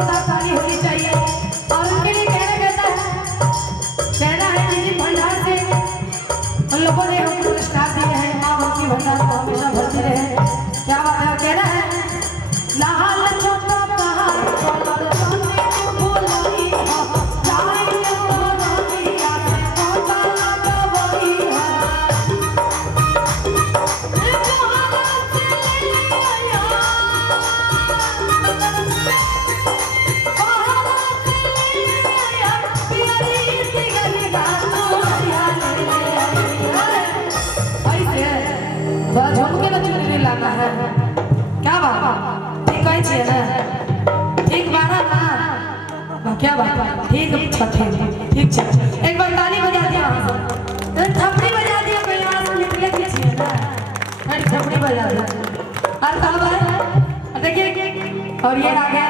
जोरदार ताली होनी चाहिए। और उनके लिए कहना है निजी भंडार से उन लोगों ने हमको पुरस्कार दिए हैं। माँ उनकी भंडार को हमेशा भरती रहे। क्या बात है, कहना है लाल छोटा पहाड़ पर बोली लाना है। क्या बात, ठीक कही छे ना, ठीक बारा ना, क्या बात, ठीक ठीक छे। एक बार ताली बजा दिया, थपड़ी बजा दिया, कोई यहाँ से निकले के छे ना, थपड़ी बजा दिया। और देखिए, और ये आ गया